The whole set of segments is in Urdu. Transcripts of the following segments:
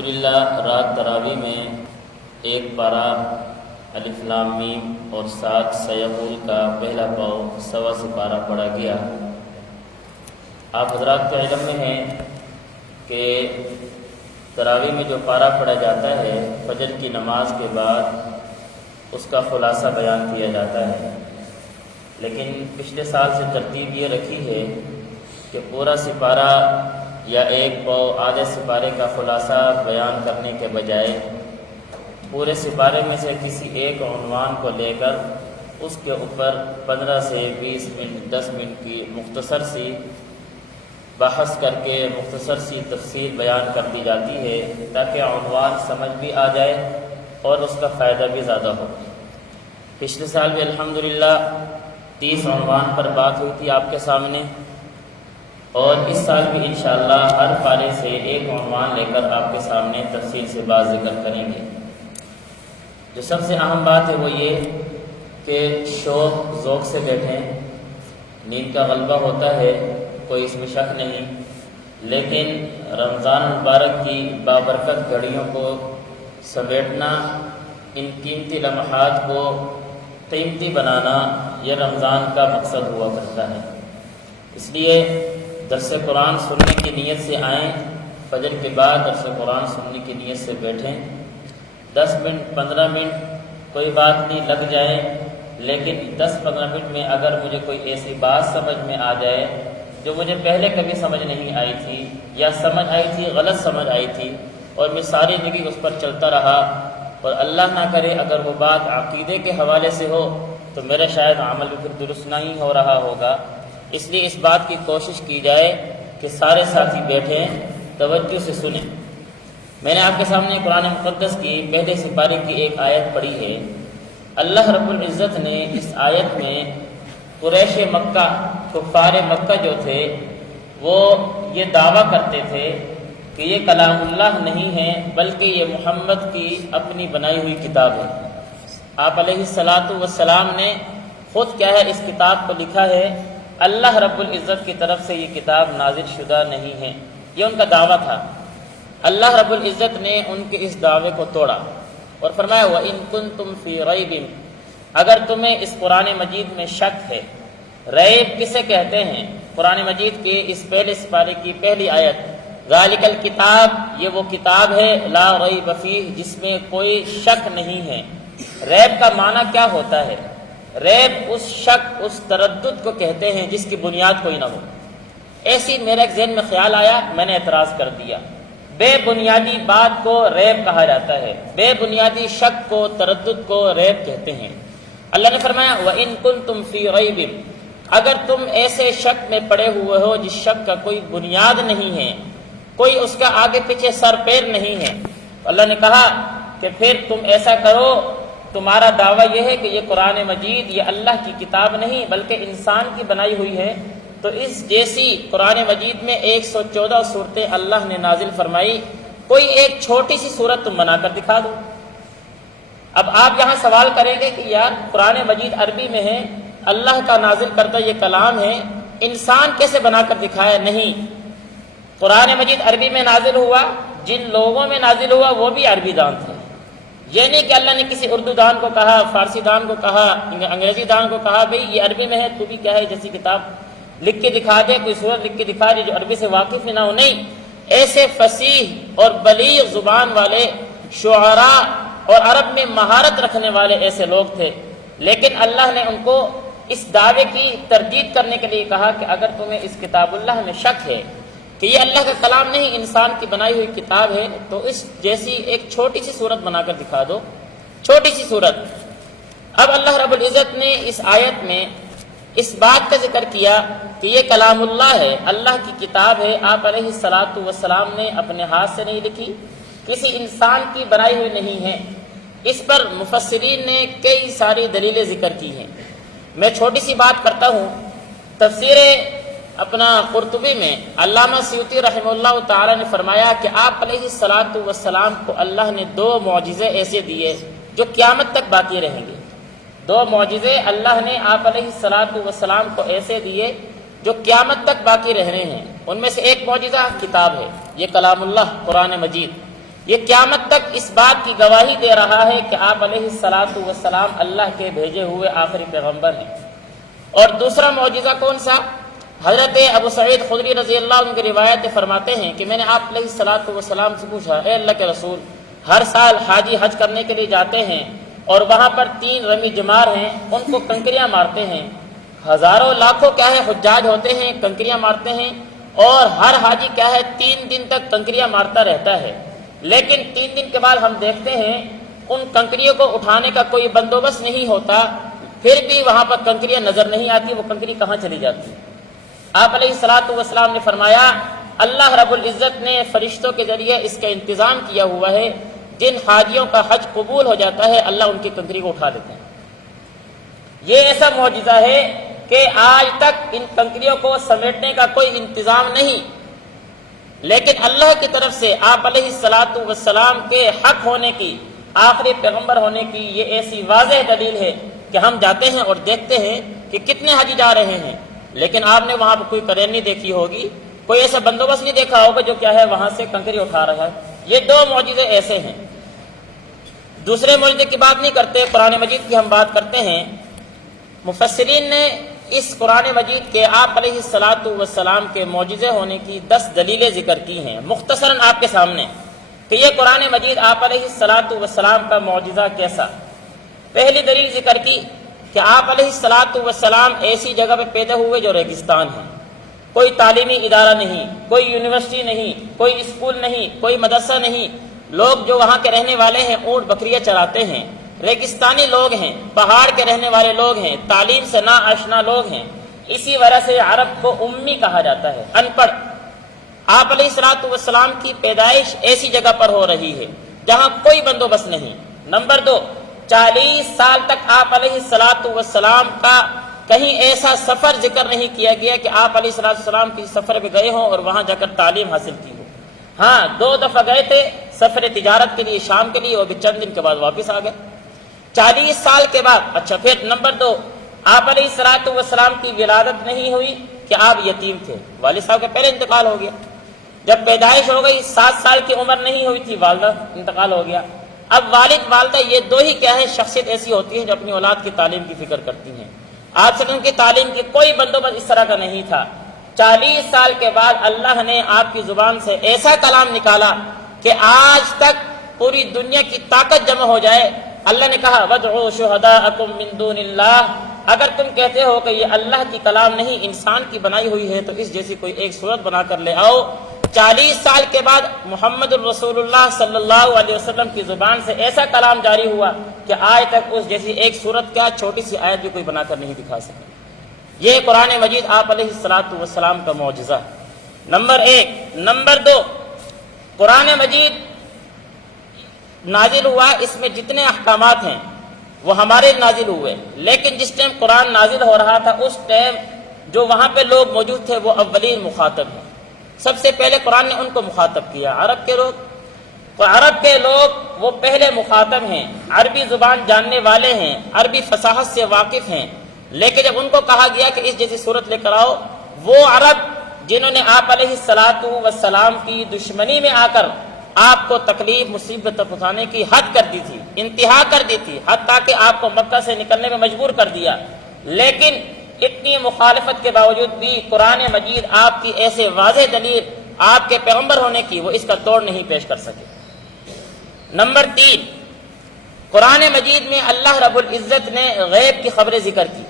الحمدللہ رات تراویح میں ایک پارہ الف لام میم اور ساتھ سیقول کا پہلا پاؤ سوا سپارہ پڑھا گیا۔ آپ حضرات کے علم میں ہیں کہ تراویح میں جو پارہ پڑھا جاتا ہے فجر کی نماز کے بعد اس کا خلاصہ بیان کیا جاتا ہے، لیکن پچھلے سال سے ترتیب یہ رکھی ہے کہ پورا سپارہ یا ایک پاؤ آدھے سپارے کا خلاصہ بیان کرنے کے بجائے پورے سپارے میں سے کسی ایک عنوان کو لے کر اس کے اوپر 15 سے 20 منٹ 10 منٹ کی مختصر سی بحث کر کے مختصر سی تفصیل بیان کر دی جاتی ہے تاکہ عنوان سمجھ بھی آ جائے اور اس کا فائدہ بھی زیادہ ہو۔ پچھلے سال بھی الحمدللہ 30 عنوان پر بات ہوئی تھی آپ کے سامنے، اور اس سال بھی انشاءاللہ ہر پارے سے ایک عنوان لے کر آپ کے سامنے تفصیل سے بات ذکر کریں گے۔ جو سب سے اہم بات ہے وہ یہ کہ شوق ذوق سے بیٹھیں، نیند کا غلبہ ہوتا ہے، کوئی اس میں شک نہیں، لیکن رمضان المبارک کی بابرکت گھڑیوں کو سمیٹنا، ان قیمتی لمحات کو قیمتی بنانا، یہ رمضان کا مقصد ہوا کرتا ہے۔ اس لیے درس قرآن سننے کی نیت سے آئیں، فجر کے بعد درس قرآن سننے کی نیت سے بیٹھیں، 10 منٹ 15 منٹ کوئی بات نہیں لگ جائیں، لیکن 10-15 منٹ میں اگر مجھے کوئی ایسی بات سمجھ میں آ جائے جو مجھے پہلے کبھی سمجھ نہیں آئی تھی یا سمجھ آئی تھی غلط سمجھ آئی تھی اور میں ساری زندگی اس پر چلتا رہا، اور اللہ نہ کرے اگر وہ بات عقیدے کے حوالے سے ہو تو میرا شاید عمل بھی پھر درست نہیں ہو رہا ہوگا۔ اس لیے اس بات کی کوشش کی جائے کہ سارے ساتھی بیٹھیں، توجہ سے سنیں۔ میں نے آپ کے سامنے قرآن مقدس کی پہلے سپارے کی ایک آیت پڑھی ہے۔ اللہ رب العزت نے اس آیت میں قریش مکہ، کفار مکہ جو تھے وہ یہ دعویٰ کرتے تھے کہ یہ کلام اللہ نہیں ہے بلکہ یہ محمد کی اپنی بنائی ہوئی کتاب ہے۔ آپ علیہ الصلاۃ والسلام نے خود کیا ہے اس کتاب کو لکھا ہے، اللہ رب العزت کی طرف سے یہ کتاب نازل شدہ نہیں ہے، یہ ان کا دعویٰ تھا۔ اللہ رب العزت نے ان کے اس دعوے کو توڑا اور فرمایا وَإِن كُنتُمْ فِي رَيْبٍ، اگر تمہیں اس قرآن مجید میں شک ہے۔ ریب کسے کہتے ہیں؟ قرآن مجید کے اس پہلے سپارے کی پہلی آیت، ذَلِكَ الْكِتَابُ، یہ وہ کتاب ہے لا ریب فیہ، جس میں کوئی شک نہیں ہے۔ ریب کا معنی کیا ہوتا ہے؟ ریب اس شک، اس تردد کو کہتے ہیں جس کی بنیاد کوئی نہ ہو۔ ایسی میرے ایک ذہن میں خیال آیا، میں نے اعتراض کر دیا۔ بے بنیادی بات کو ریب کہا جاتا ہے، بے بنیادی شک کو، تردد کو ریب کہتے ہیں۔ اللہ نے فرمایا وَإِن كُنتُمْ فِي رَيْبٍ، اگر تم ایسے شک میں پڑے ہوئے ہو جس شک کا کوئی بنیاد نہیں ہے، کوئی اس کا آگے پیچھے سر پیر نہیں ہے، تو اللہ نے کہا کہ پھر تم ایسا کرو، تمہارا دعویٰ یہ ہے کہ یہ قرآن مجید یہ اللہ کی کتاب نہیں بلکہ انسان کی بنائی ہوئی ہے، تو اس جیسی قرآن مجید میں 114 صورتیں اللہ نے نازل فرمائی، کوئی ایک چھوٹی سی صورت تم بنا کر دکھا دو۔ اب آپ یہاں سوال کریں گے کہ یار قرآن مجید عربی میں ہے، اللہ کا نازل کردہ یہ کلام ہے، انسان کیسے بنا کر دکھایا؟ نہیں، قرآن مجید عربی میں نازل ہوا، جن لوگوں میں نازل ہوا وہ بھی عربی دان تھے۔ یہ نہیں کہ اللہ نے کسی اردو دان کو کہا، فارسی دان کو کہا، انگریزی دان کو کہا بھئی یہ عربی میں ہے، تو بھی کیا ہے جیسی کتاب لکھ کے دکھا دے، کوئی صورت لکھ کے دکھا دے جو عربی سے واقف ہی نہ ہو۔ نہیں، ایسے فصیح اور بلیغ زبان والے شعراء اور عرب میں مہارت رکھنے والے ایسے لوگ تھے، لیکن اللہ نے ان کو اس دعوے کی تردید کرنے کے لیے کہا کہ اگر تمہیں اس کتاب اللہ میں شک ہے کہ یہ اللہ کا کلام نہیں انسان کی بنائی ہوئی کتاب ہے، تو اس جیسی ایک چھوٹی سی صورت بنا کر دکھا دو، چھوٹی سی صورت۔ اب اللہ رب العزت نے اس آیت میں اس بات کا ذکر کیا کہ یہ کلام اللہ ہے، اللہ کی کتاب ہے، آپ علیہ الصلاۃ والسلام نے اپنے ہاتھ سے نہیں لکھی، کسی انسان کی بنائی ہوئی نہیں ہے۔ اس پر مفسرین نے کئی ساری دلیلیں ذکر کی ہیں، میں چھوٹی سی بات کرتا ہوں۔ تفسیر اپنا قرطبی میں علامہ سیوطی رحمہ اللہ تعالی نے فرمایا کہ آپ علیہ الصلاۃ والسلام کو اللہ نے 2 معجزے ایسے دیے جو قیامت تک باقی رہیں گے۔ 2 معجزے اللہ نے آپ علیہ الصلاۃ والسلام کو ایسے دیے جو قیامت تک باقی رہنے ہیں۔ ان میں سے ایک معجزہ کتاب ہے، یہ کلام اللہ قرآن مجید، یہ قیامت تک اس بات کی گواہی دے رہا ہے کہ آپ علیہ الصلاۃ والسلام اللہ کے بھیجے ہوئے آخری پیغمبر ہیں۔ اور دوسرا معجزہ کون سا؟ حضرت ابو سعید خدری رضی اللہ عنہ کی روایت فرماتے ہیں کہ میں نے آپ علیہ الصلاۃ والسلام سے پوچھا، اے اللہ کے رسول، ہر سال حاجی حج کرنے کے لیے جاتے ہیں اور وہاں پر 3 رمی جمار ہیں، ان کو کنکریاں مارتے ہیں، ہزاروں لاکھوں کیا ہے حجاج ہوتے ہیں، کنکریاں مارتے ہیں، اور ہر حاجی کیا ہے 3 دن تک کنکریاں مارتا رہتا ہے، لیکن 3 دن کے بعد ہم دیکھتے ہیں ان کنکریوں کو اٹھانے کا کوئی بندوبست نہیں ہوتا، پھر بھی وہاں پر کنکریاں نظر نہیں آتی، وہ کنکری کہاں چلی جاتی؟ آپ علیہ الصلاۃ والسلام نے فرمایا اللہ رب العزت نے فرشتوں کے ذریعے اس کا انتظام کیا ہوا ہے، جن حاجیوں کا حج قبول ہو جاتا ہے اللہ ان کی کنکری کو اٹھا لیتے ہیں۔ یہ ایسا معجزہ ہے کہ آج تک ان کنکریوں کو سمیٹنے کا کوئی انتظام نہیں، لیکن اللہ کی طرف سے آپ علیہ الصلاۃ والسلام کے حق ہونے کی، آخری پیغمبر ہونے کی یہ ایسی واضح دلیل ہے کہ ہم جاتے ہیں اور دیکھتے ہیں کہ کتنے حاجی جا رہے ہیں، لیکن آپ نے وہاں پہ کوئی کرین نہیں دیکھی ہوگی، کوئی ایسا بندوبست نہیں دیکھا ہوگا جو کیا ہے وہاں سے کنکری اٹھا رہا ہے۔ یہ 2 معجزے ایسے ہیں۔ دوسرے معجزے کی بات نہیں کرتے، قرآن مجید کی ہم بات کرتے ہیں۔ مفسرین نے اس قرآن مجید کے آپ علیہ الصلاۃ والسلام کے معجزے ہونے کی 10 دلیلیں ذکر کی ہیں، مختصراً آپ کے سامنے کہ یہ قرآن مجید آپ علیہ الصلاۃ والسلام کا معجزہ کیسا۔ پہلی دلیل ذکر کی کہ آپ علیہ الصلاۃ والسلام ایسی جگہ پہ پیدا ہوئے جو ریگستان ہے، کوئی تعلیمی ادارہ نہیں، کوئی یونیورسٹی نہیں، کوئی اسکول نہیں، کوئی مدرسہ نہیں، لوگ جو وہاں کے رہنے والے ہیں اونٹ بکریاں چراتے ہیں، ریگستانی لوگ ہیں، پہاڑ کے رہنے والے لوگ ہیں، تعلیم سے نا آشنا لوگ ہیں، اسی وجہ سے عرب کو امی کہا جاتا ہے، ان پڑھ۔ آپ علیہ الصلاۃ والسلام کی پیدائش ایسی جگہ پر ہو رہی ہے جہاں کوئی بندوبست نہیں۔ نمبر 2، 40 سال تک آپ علیہ الصلاۃ والسلام کا کہیں ایسا سفر ذکر نہیں کیا گیا کہ آپ علیہ الصلاۃ والسلام کسی سفر پہ گئے ہوں اور وہاں جا کر تعلیم حاصل کی ہو۔ ہاں 2 دفعہ گئے تھے سفر تجارت کے لیے شام کے لیے، اور بھی چند دن کے بعد واپس آ گئے 40 سال کے بعد۔ اچھا پھر نمبر 2، آپ علیہ الصلاۃ والسلام کی ولادت نہیں ہوئی کہ آپ یتیم تھے، والد صاحب کا پہلے انتقال ہو گیا، جب پیدائش ہو گئی 7 سال کی عمر نہیں ہوئی تھی، والدہ انتقال ہو گیا۔ اب والد والدہ یہ 2 ہی کیا ہے شخصیت ایسی ہوتی ہے جو اپنی اولاد کی تعلیم کی فکر کرتی ہیں۔ آپ سے ان کی تعلیم کی کوئی بندوبست اس طرح کا نہیں تھا۔ 40 سال کے بعد اللہ نے آپ کی زبان سے ایسا کلام نکالا کہ آج تک پوری دنیا کی طاقت جمع ہو جائے، اللہ نے کہا وَادْعُوا شُهَدَاءَكُم مِّن دُونِ اللَّهِ، اگر تم کہتے ہو کہ یہ اللہ کی کلام نہیں انسان کی بنائی ہوئی ہے تو اس جیسی کوئی ایک صورت بنا کر لے آؤ۔ 40 سال کے بعد محمد الرسول اللہ صلی اللہ علیہ وسلم کی زبان سے ایسا کلام جاری ہوا کہ آج تک اس جیسی ایک صورت کیا چھوٹی سی آیت بھی کوئی بنا کر نہیں دکھا سکے۔ یہ قرآن مجید آپ علیہ الصلاۃ والسلام کا معجزہ نمبر 1۔ نمبر 2، قرآن مجید نازل ہوا، اس میں جتنے احکامات ہیں وہ ہمارے نازل ہوئے، لیکن جس ٹائم قرآن نازل ہو رہا تھا اس ٹائم جو وہاں پہ لوگ موجود تھے وہ اولین مخاطب ہیں۔ سب سے پہلے قرآن نے ان کو مخاطب کیا، عرب کے لوگ، تو عرب کے لوگ وہ پہلے مخاطب ہیں، عربی زبان جاننے والے ہیں، عربی فصاحت سے واقف ہیں، لیکن جب ان کو کہا گیا کہ اس جیسی صورت لے کر آؤ، وہ عرب جنہوں نے آپ علیہ الصلاۃ والسلام کی دشمنی میں آ کر آپ کو تکلیف مصیبت پہنچانے کی حد کر دی تھی، انتہا کر دی تھی، حتیٰ کہ آپ کو مکہ سے نکلنے میں مجبور کر دیا، لیکن اتنی مخالفت کے باوجود بھی قرآن مجید آپ کی ایسے واضح دلیل آپ کے پیغمبر ہونے کی وہ اس کا توڑ نہیں پیش کر سکے۔ نمبر 3، قرآن مجید میں اللہ رب العزت نے غیب کی خبریں ذکر کی،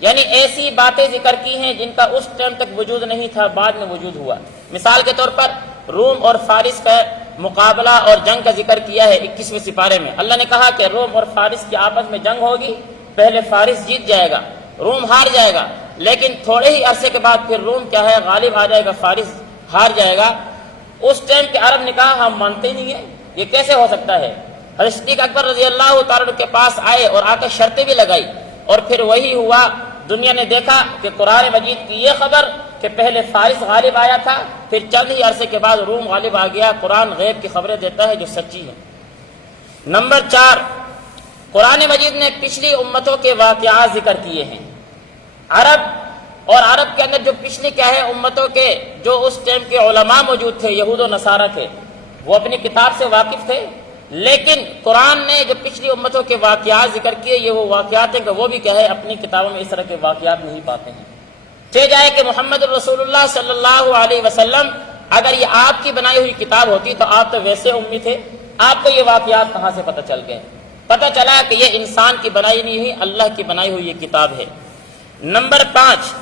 یعنی ایسی باتیں ذکر کی ہیں جن کا اس ٹائم تک وجود نہیں تھا، بعد میں وجود ہوا۔ مثال کے طور پر روم اور فارس کا مقابلہ اور جنگ کا ذکر کیا ہے 21ویں سپارے میں۔ اللہ نے کہا کہ روم اور فارس کی آپس میں جنگ ہوگی، پہلے فارس جیت جائے گا، روم ہار جائے گا، لیکن تھوڑے ہی عرصے کے بعد پھر روم کیا ہے غالب آ جائے گا، فارس ہار جائے گا۔ اس ٹائم کے عرب نے کہا ہم مانتے ہی نہیں ہیں، یہ کیسے ہو سکتا ہے؟ حضرت صدیق اکبر رضی اللہ تعالیٰ عنہ کے پاس آئے اور آ کے شرطیں بھی لگائی، اور پھر وہی ہوا۔ دنیا نے دیکھا کہ قرآن مجید کی یہ خبر کہ پہلے فارس غالب آیا تھا، پھر چند ہی عرصے کے بعد روم غالب آ گیا، قرآن غیب کی خبریں دیتا ہے جو سچی ہیں۔ نمبر 4، قرآن مجید نے پچھلی امتوں کے واقعات ذکر کیے ہیں، عرب اور عرب کے اندر جو پچھلی کیا ہے امتوں کے جو اس ٹائم کے علماء موجود تھے، یہود و نصارہ کے، وہ اپنی کتاب سے واقف تھے، لیکن قرآن نے جو پچھلی امتوں کے واقعات ذکر کیے، یہ وہ واقعات ہیں کہ وہ بھی کہے اپنی کتابوں میں اس طرح کے واقعات نہیں پاتے ہیں۔ چہ جائے کہ محمد رسول اللہ صلی اللہ علیہ وسلم اگر یہ آپ کی بنائی ہوئی کتاب ہوتی تو آپ تو ویسے امی تھے، آپ کو یہ واقعات کہاں سے پتہ چل گئے؟ پتہ چلا کہ یہ انسان کی بنائی نہیں ہوئی، اللہ کی بنائی ہوئی یہ کتاب ہے۔ نمبر 5،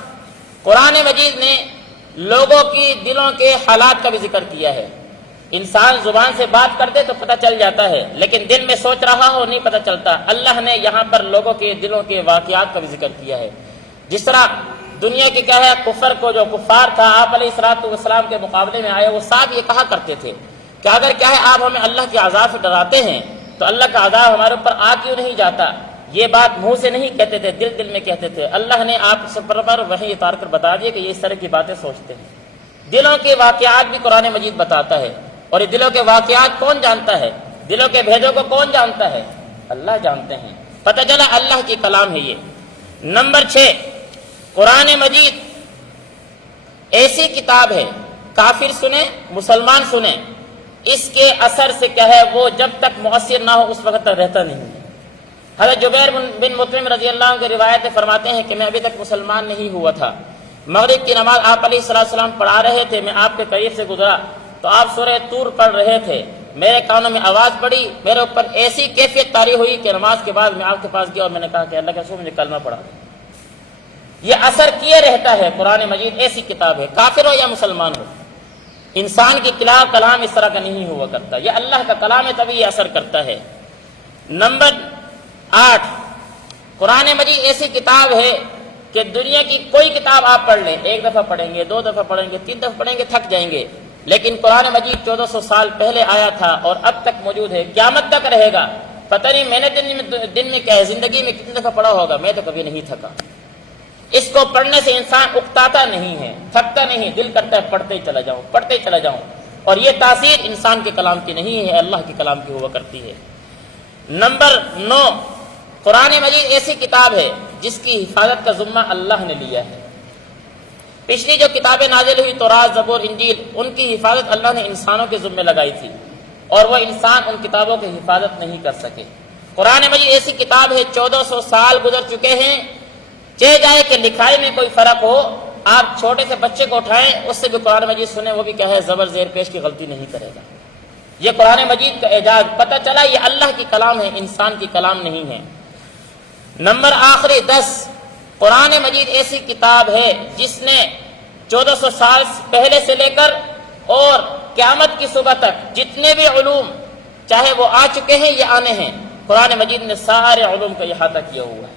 قرآن مجید نے لوگوں کی دلوں کے حالات کا بھی ذکر کیا ہے۔ انسان زبان سے بات کرتے تو پتہ چل جاتا ہے، لیکن دل میں سوچ رہا ہو نہیں پتہ چلتا۔ اللہ نے یہاں پر لوگوں کے دلوں کے واقعات کا بھی ذکر کیا ہے۔ جس طرح دنیا کی کیا ہے کفر کو، جو کفار تھا آپ علیہ الصلوۃ والسلام کے مقابلے میں آئے، وہ صاحب یہ کہا کرتے تھے کہ اگر کیا ہے آپ ہمیں اللہ کے عذاب سے ڈراتے ہیں تو اللہ کا عذاب ہمارے اوپر آ کیوں نہیں جاتا؟ یہ بات منہ سے نہیں کہتے تھے، دل دل میں کہتے تھے۔ اللہ نے آپ پر وحی اتار کر بتا دیا کہ یہ اس طرح کی باتیں سوچتے ہیں۔ دلوں کے واقعات بھی قرآن مجید بتاتا ہے، اور یہ دلوں کے واقعات کون جانتا ہے؟ دلوں کے بھیدوں کو کون جانتا ہے؟ اللہ جانتے ہیں۔ پتہ چلا اللہ کی کلام ہے یہ۔ نمبر 6، قرآن مجید ایسی کتاب ہے، کافر سنیں مسلمان سنیں، اس کے اثر سے کیا ہے وہ جب تک مؤثر نہ ہو اس وقت تک رہتا نہیں۔ حضرت جبیر بن مطعم رضی اللہ عنہ کی روایت فرماتے ہیں کہ میں ابھی تک مسلمان نہیں ہوا تھا، مغرب کی نماز آپ علیہ السلام پڑھا رہے تھے، میں آپ کے قریب سے گزرا تو آپ سورہ طور پڑھ رہے تھے، میرے کانوں میں آواز پڑی، میرے اوپر ایسی کیفیت طاری ہوئی کہ نماز کے بعد میں آپ کے پاس گیا اور میں نے کہا کہ اللہ کے رسول مجھے کلمہ پڑھا۔ یہ اثر کیے رہتا ہے۔ قرآن مجید ایسی کتاب ہے، کافر ہو یا مسلمان ہو، انسان کی کلام اس طرح کا نہیں ہوا کرتا، یہ اللہ کا کلام ہے تبھی یہ اثر کرتا ہے۔ نمبر 8، قرآن مجید ایسی کتاب ہے کہ دنیا کی کوئی کتاب آپ پڑھ لیں، ایک دفعہ پڑھیں گے، 2 دفعہ پڑھیں گے، 3 دفعہ پڑھیں گے، تھک جائیں گے، لیکن قرآن مجید 1400 سال پہلے آیا تھا اور اب تک موجود ہے، قیامت تک رہے گا۔ پتہ نہیں میں نے دن میں کیا ہے، زندگی میں کتنی دفعہ پڑھا ہوگا، میں تو کبھی نہیں تھکا۔ اس کو پڑھنے سے انسان اکتاتا نہیں ہے، تھکتا نہیں، دل کرتا ہے پڑھتے ہی چلا جاؤں، پڑھتے ہی چلا جاؤں، اور یہ تاثیر انسان کے کلام کی نہیں ہے، اللہ کے کلام کی ہوا کرتی ہے۔ نمبر 9، قرآن مجید ایسی کتاب ہے جس کی حفاظت کا ذمہ اللہ نے لیا ہے۔ پچھلی جو کتابیں نازل ہوئی تورات، زبور، انجیل، ان کی حفاظت اللہ نے انسانوں کے ذمہ لگائی تھی، اور وہ انسان ان کتابوں کی حفاظت نہیں کر سکے۔ قرآن مجید ایسی کتاب ہے، 1400 سال گزر چکے ہیں، چہ جائے کہ لکھائی میں کوئی فرق ہو، آپ چھوٹے سے بچے کو اٹھائیں اس سے بھی قرآن مجید سنیں، وہ بھی کیا ہے زبر زیر پیش کی غلطی نہیں کرے گا۔ یہ قرآن مجید کا اعجاز، پتہ چلا یہ اللہ کی کلام ہے، انسان کی کلام نہیں ہے۔ نمبر آخری 10، قرآن مجید ایسی کتاب ہے جس نے 1400 سال پہلے سے لے کر اور قیامت کی صبح تک جتنے بھی علوم چاہے وہ آ چکے ہیں یا آنے ہیں، قرآن مجید نے سارے علوم کا احاطہ کیا ہوا ہے۔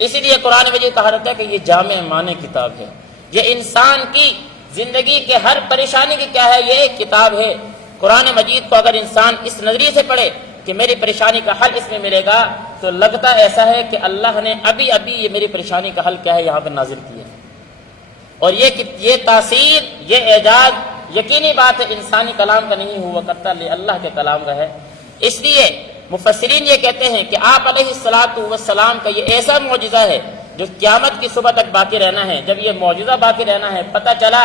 اسی لیے قرآن مجید کہا جاتا ہے کہ یہ جامع معنی کتاب ہے، یہ انسان کی زندگی کے ہر پریشانی کی کیا ہے، یہ ایک کتاب ہے۔ قرآن مجید کو اگر انسان اس نظریے سے پڑھے کہ میری پریشانی کا حل اس میں ملے گا، تو لگتا ایسا ہے کہ اللہ نے ابھی یہ میری پریشانی کا حل کیا ہے یہاں پر نازل کیا ہے۔ اور یہ تاثیر، یہ اعجاز یقینی بات ہے انسانی کلام کا نہیں ہوا کرتا، یہ اللہ کے کلام کا ہے۔ اس لیے مفسرین یہ کہتے ہیں کہ آپ علیہ السلام کا یہ ایسا معجزہ ہے جو قیامت کی صبح تک باقی رہنا ہے۔ جب یہ معجزہ باقی رہنا ہے، پتہ چلا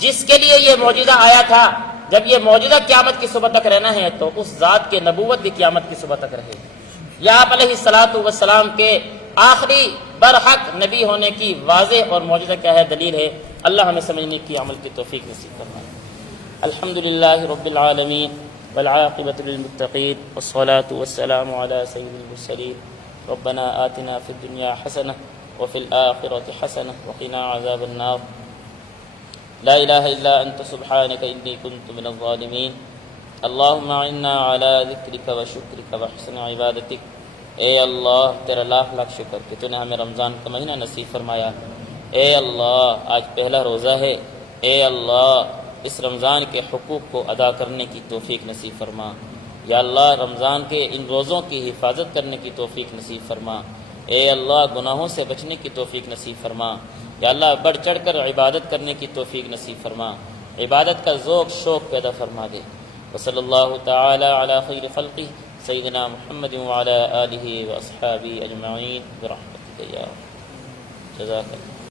جس کے لیے یہ معجزہ آیا تھا، جب یہ معجزہ قیامت کی صبح تک رہنا ہے تو اس ذات کے نبوت بھی قیامت کی صبح تک رہے گی۔ یہ آپ علیہ السلام کے آخری برحق نبی ہونے کی واضح اور معجزہ کیا ہے دلیل ہے۔ اللہ ہمیں سمجھنے کی عمل کی توفیق نصیب فرمائے۔ الحمدللہ رب العالمین والعاقبۃ للمتقین والصلاة والسلام علی سید المرسلین ربنا آتنا فی الدنیا حسنہ وفی الآخرۃ حسنہ وقنا عذاب النار لا الہ الا انت سبحانک انی کنت من الظالمین اللہم اعنا علی ذکرک و شکرک و حسن عبادتک۔ اے اللہ تیرا لاکھ لاکھ شکر کہ تو نے ہمیں رمضان کا مہینہ نصیب فرمایا۔ اے اللہ آج پہلا روزہ ہے، اے اللہ اس رمضان کے حقوق کو ادا کرنے کی توفیق نصیب فرما۔ یا اللہ رمضان کے ان روزوں کی حفاظت کرنے کی توفیق نصیب فرما۔ اے اللہ گناہوں سے بچنے کی توفیق نصیب فرما۔ یا اللہ بڑھ چڑھ کر عبادت کرنے کی توفیق نصیب فرما، عبادت کا ذوق شوق پیدا فرما دے۔ وصلی اللہ تعالی علی خیر خلقہ سیدنا محمد وعلی آلہ واصحابہ اجمعین برحمتک یا رب۔ جزاک اللہ۔